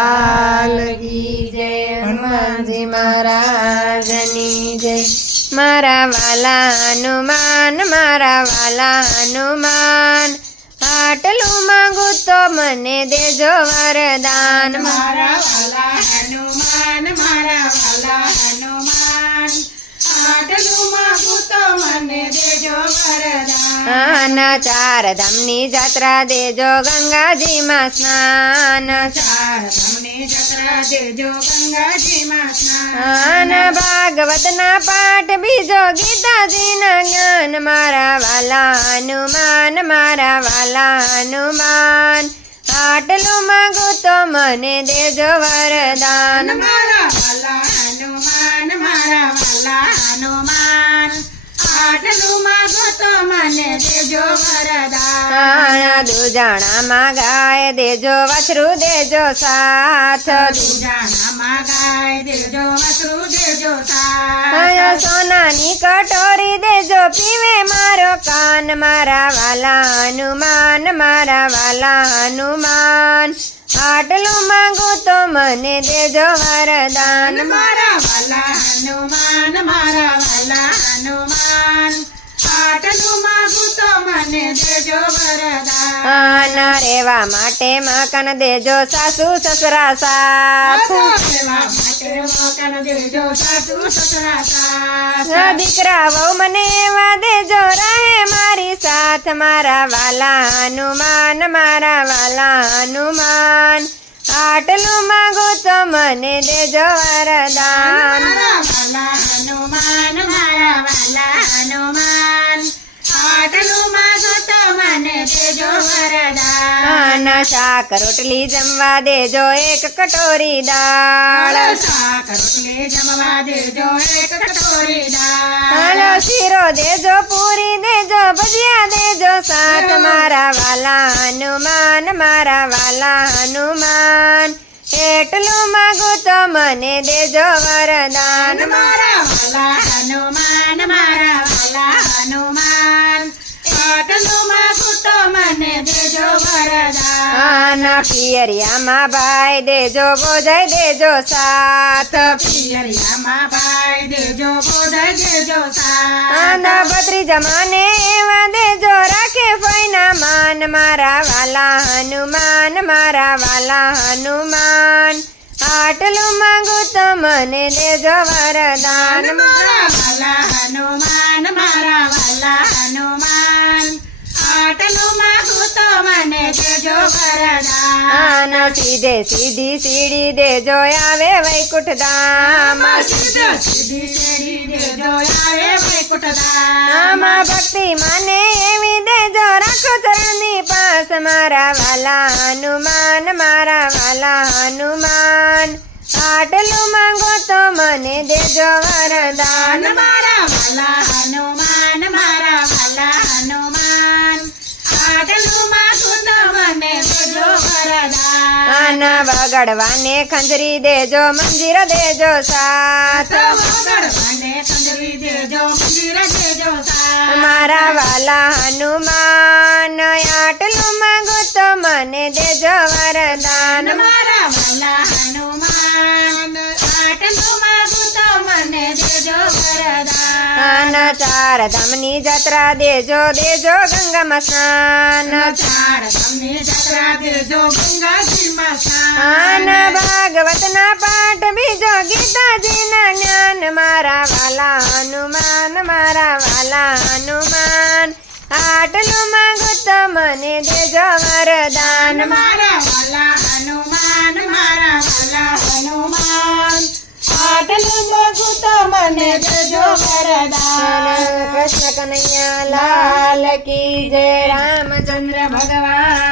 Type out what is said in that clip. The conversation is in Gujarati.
લાલ કી જય હનુમાનજી મહારાજની જય। મારા વાલા હનુમાન મારા વાલા હનુમાન આટલું માંગુ તો મને દેજો વરદાન। મારા વાલા હનુમાન મારા વાલા હનુમાન આટલું માંગુ તો મને દેજો વરદાન। ચાર ધામની જાત્રા દેજો ગંગાજીમાં સ્નાન। ચાર ધામની જાત્રા દેજો ગંગાજીમાં સ્નાન। ભાગવતના પાઠ બીજો ગીતાજીના જ્ઞાન। મારા વાલા હનુમાન મારા વાલા હનુમાન આટલું માંગુ તો મને દેજો વરદાન। મારા વાલા હનુમાન મારા વાલા હનુમાન આટલું માંગુ તો મને દેજો વરદાન। દુજાણામાં ગાય દેજો વાછરું દેજો સાથ। દુજાણામાં ગાય દેજો વાછરું દેજો સાથ। સોનાની કટોરી દેજો પીવે મારો કાન। મારા વાલા હનુમાન મારા વાલા હનુમાન આટલું માંગુ તો મને દેજો વરદાન। મારા વાલા હનુમાન મારા વાલા હનુમાન આટલું માંગુ તો મને દેજો વરદાન। રેવા માટે મકાન દેજો સાસુ સસરા સાથ। સેવા માટે મકાન દેજો સાસુ સસરા સાથ। દીકરા વહુ મને એવા દેજો રહે મારી સાથ। મારા વાલા હનુમાન મારા વાલા હનુમાન આટલું માંગુ તો મને દેજો વરદાન। મારા વાલા હનુમાન મારા વાલા હનુમાન આટલું માંગુ તો મને દેજો વરદાન। શાક રોટલી જમવા દેજો એક કટોરી દાળ। શાક રોટલી જમવા દેજો એક કટોરી દાળ। શીરો દેજો પૂરી દેજો ભજીયા દેજો સાથ। મારા વાલા હનુમાન મારા વાલા હનુમાન એટલું માંગુ તો મને દેજો વરદાન। મારા વાલા હનુમાન મારા વાલા હનુમાન આટલું માંગુ તો મને દેજો વરદાન। પિયરિયામાં ભાઈ દેજો બોજાઈ દેજો સાથ। પિયરિયામાં ભાઈ દેજો બોધાઈ દેજો સાથ। ભત્રીજા મને એવા દેજો રાખે ફઈના માન। મારા વાલા હનુમાન મારા વાલા હનુમાન આટલું માંગુ તો મને દેજો વરદાન। મારા વાલા હનુમાન મારા વાલા હનુમાન આટલું માંગુ તો મને દેજો વરદાન। સીધે સીધી સીડી દેજો આવે વૈકુંઠ ધામ। સીધી સીડી દેજો આવે વૈકુંઠ ધામ। ભક્તિ માને એવી દેજો રાખો ચરણની પાસ। મારા વાલા હનુમાન મારા વાલા હનુમાન આટલું માંગો તો મને દેજો વરદાન। મારા વાલા હનુમાન મારા વાલા હનુમાન આટલું માંગુ તો મને દેજો વરદાન। વગડવાને ખંજરી દેજો મંજીર દેજો સાથ। વગડવાને ખંજરી દેજો મંજીર દેજો સાથ। મારા વાલા હનુમાન આટલું માંગો તો મને દેજો વરદાન। મારા વાલા હનુમાન આટલું માંગુ તો મને દેજો વરદાન। ચાર ધામની જાત્રા દેજો દેજો ગંગામાં સ્નાન। ચાર ધામની જાત્રા દેજો ગંગાજીમાં સ્નાન। ભાગવતના પાઠ બીજો ગીતાજીના જ્ઞાન। મારા વાલા હનુમાન મારા વાલા હનુમાન આટલું માંગુ તો મને દેજો વરદાન। મારા વાલા હનુમાન મારા વાલા હનુમાન આટલું માંગુ તો મને દેજો વરદાન। કૃષ્ણ કનૈયા લાલ કી જય। રામચંદ્ર ભગવાન